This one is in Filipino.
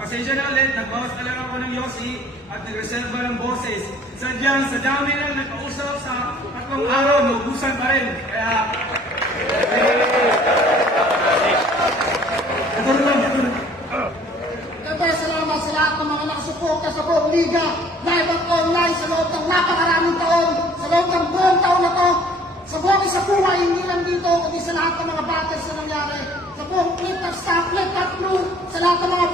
pasensya na ulit, nagbawas talaga ako ng Yossi at nagreserva ng boses. Sadyang sa dami lang nagpausap sa 3 araw, naubusan pa rin. Kaya, Siyempre, salamat sa lahat ng mga nakasuporta sa buong liga, live at online sa loob ng napakaraming taon, sa loob ng buong taon na to, sa buong isa buhay, hindi lang dito, kundi sa lahat ng mga battles na nangyari, sa buong clip at staff, clip at crew, sa lahat ng mga